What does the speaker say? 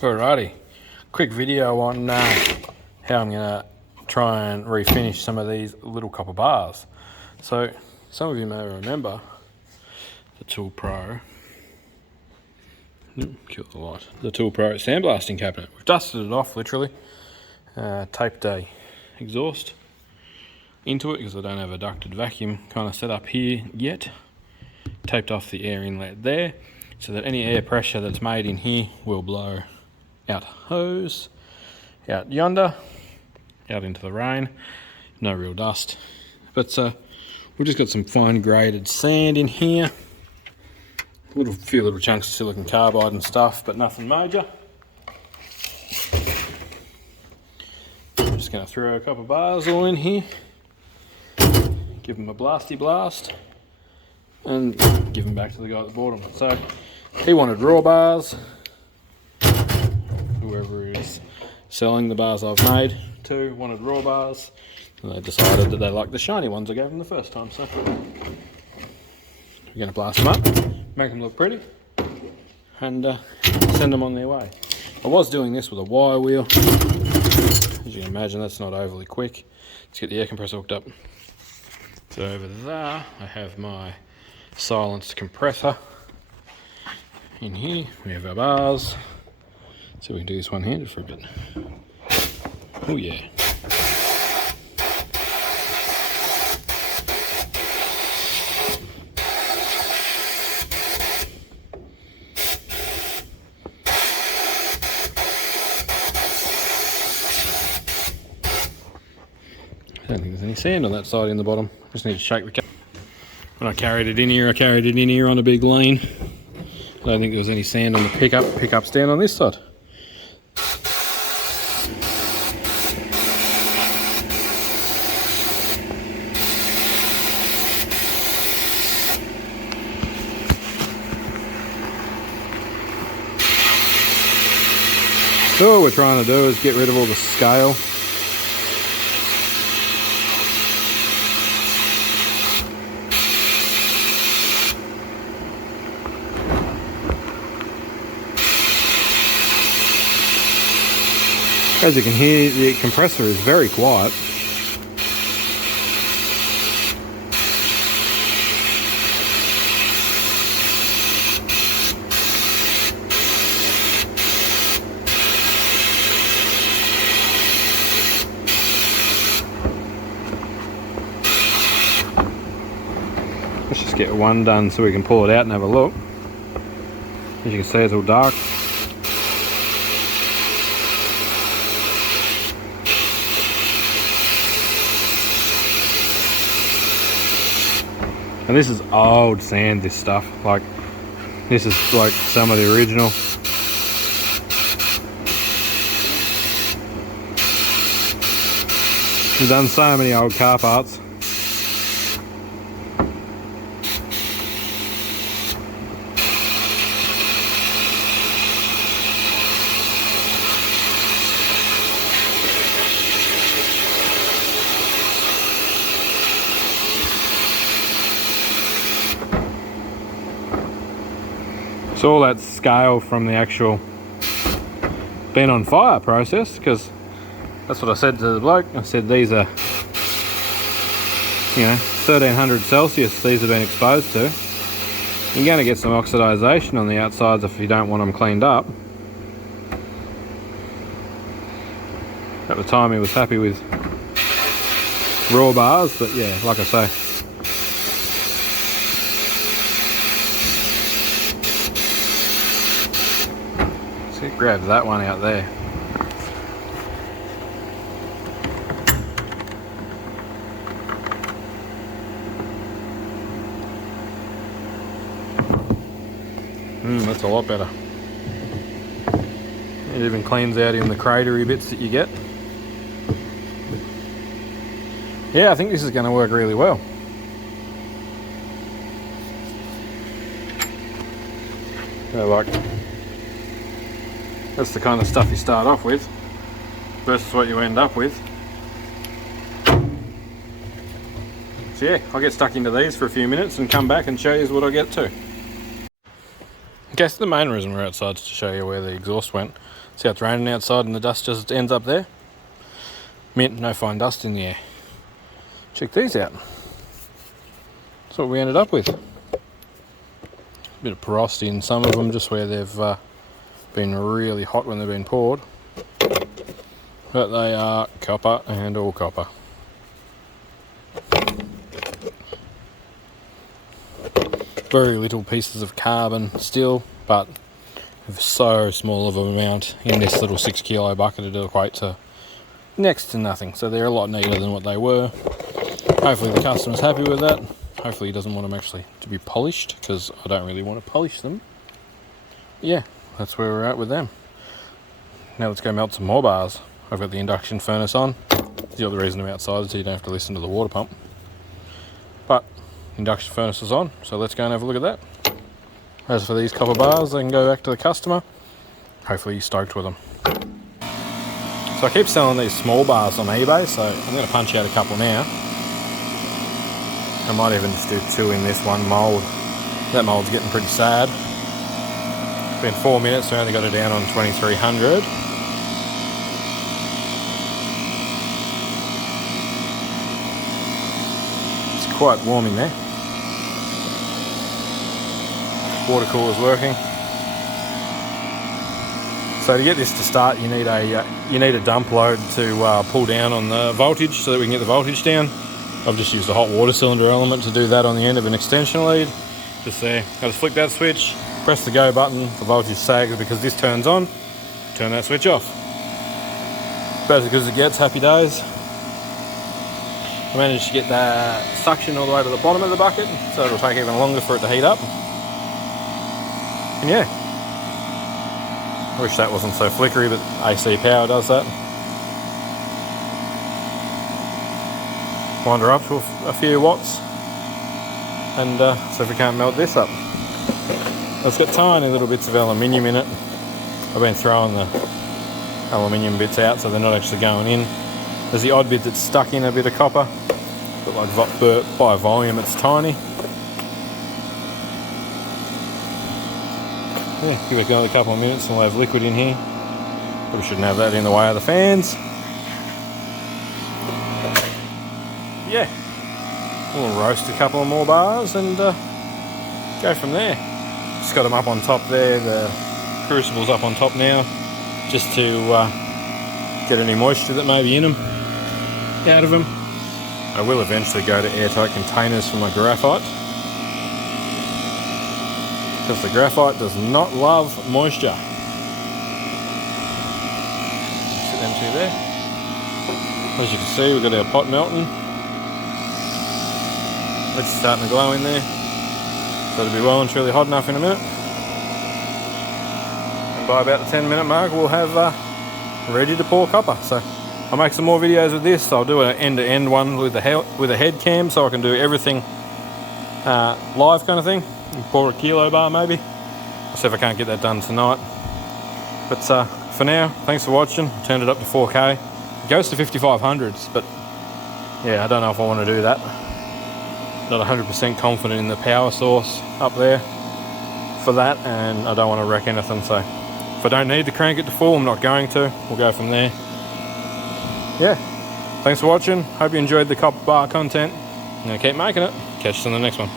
Alrighty, quick video on how I'm going to try and refinish some of these little copper bars. So some of you may remember the Tool Pro, kill the light, the Tool Pro sandblasting cabinet. We've dusted it off literally, taped a exhaust into it because I don't have a ducted vacuum kind of set up here yet. Taped off the air inlet there so that any air pressure that's made in here will blow out hose, out yonder, out into the rain. No real dust, but we've just got some fine graded sand in here, few little chunks of silicon carbide and stuff, but nothing major. I'm just going to throw a couple of bars all in here, give them a blasty blast, and give them back to the guy at the bottom. So he wanted raw bars. Whoever is selling the bars I've made to wanted raw bars, and they decided that they liked the shiny ones I gave them the first time. So we're going to blast them up, make them look pretty, and send them on their way. I was doing this with a wire wheel. As you can imagine, that's not overly quick. Let's get the air compressor hooked up. So over there I have my silenced compressor. In here we have our bars. So we can do this one-handed for a bit. Oh yeah. I don't think there's any sand on that side in the bottom. Just need to shake the cap. When I carried it in here, I carried it in here on a big lean. I don't think there was any sand on the pickup. Pickup's down on this side. So what we're trying to do is get rid of all the scale. As you can hear, the compressor is very quiet. Let's just get one done so we can pull it out and have a look. As you can see, it's all dark. And this is old sand, this stuff. Like, this is like some of the original. We've done so many old car parts. It's all that scale from the actual being on fire process, because that's what I said to the bloke. I said these are, 1300 Celsius these have been exposed to. You're going to get some oxidisation on the outsides if you don't want them cleaned up. At the time he was happy with raw bars, but yeah, like I say, grab that one out there. That's a lot better. It even cleans out in the cratery bits that you get. Yeah, I think this is going to work really well. So that's the kind of stuff you start off with versus what you end up with. So yeah, I'll get stuck into these for a few minutes and come back and show you what I get to. guess the main reason we're outside is to show you where the exhaust went. See how it's raining outside and the dust just ends up there? Mint, no fine dust in the air. Check these out. That's what we ended up with. Bit of porosity in some of them, just where they've been really hot when they've been poured. But they are copper and all copper. Very little pieces of carbon still, but so small of an amount in this little 6 kilo bucket it'll equate to next to nothing. So they're a lot neater than what they were. Hopefully the customer's happy with that. Hopefully he doesn't want them actually to be polished, because I don't really want to polish them. Yeah, that's where we're at with them. Now let's go melt some more bars. I've got the induction furnace on. The other reason I'm outside is so you don't have to listen to the water pump. But induction furnace is on, so let's go and have a look at that. As for these copper bars, they can go back to the customer. Hopefully he's stoked with them. So I keep selling these small bars on eBay, so I'm going to punch out a couple now. I might even just do 2 in this one mould. That mould's getting pretty sad. It's been 4 minutes, so I only got it down on 2300. It's quite warm in there. Water cooler's working. So to get this to start, you need a dump load to pull down on the voltage so that we can get the voltage down. I've just used a hot water cylinder element to do that on the end of an extension lead. Just there. I just flick that switch, press the go button, the voltage sags because this turns on, turn that switch off. About as good as it gets, happy days. I managed to get that suction all the way to the bottom of the bucket, so it'll take even longer for it to heat up. And yeah, I wish that wasn't so flickery, but AC power does that. Wind her up to a few watts, and so if we can't melt this up. It's got tiny little bits of aluminium in it. I've been throwing the aluminium bits out so they're not actually going in. There's the odd bit that's stuck in a bit of copper, but like by volume it's tiny. Yeah, give it another couple of minutes and we'll have liquid in here. Probably shouldn't have that in the way of the fans. Yeah, we'll roast a couple of more bars and go from there. Just got them up on top there, the crucible's up on top now, just to get any moisture that may be in them out of them. I will eventually go to airtight containers for my graphite, because the graphite does not love moisture. Sit them two there. As you can see, we've got our pot melting. It's starting to glow in there, so it'll be well and truly hot enough in a minute. And by about the 10-minute mark, we'll have ready to pour copper. So I'll make some more videos with this. I'll do an end-to-end one with a head cam, so I can do everything live kind of thing. Pour a kilo bar maybe. I'll see if I can't get that done tonight. But for now, thanks for watching. Turned it up to 4K. It goes to 5500s, but yeah, I don't know if I want to do that. Not 100% confident in the power source up there for that, and I don't want to wreck anything, so if I don't need to crank it to full, I'm not going to. We'll go from there. Yeah, thanks for watching. Hope you enjoyed the copper bar content. I'm going to keep making it. Catch you in the next one.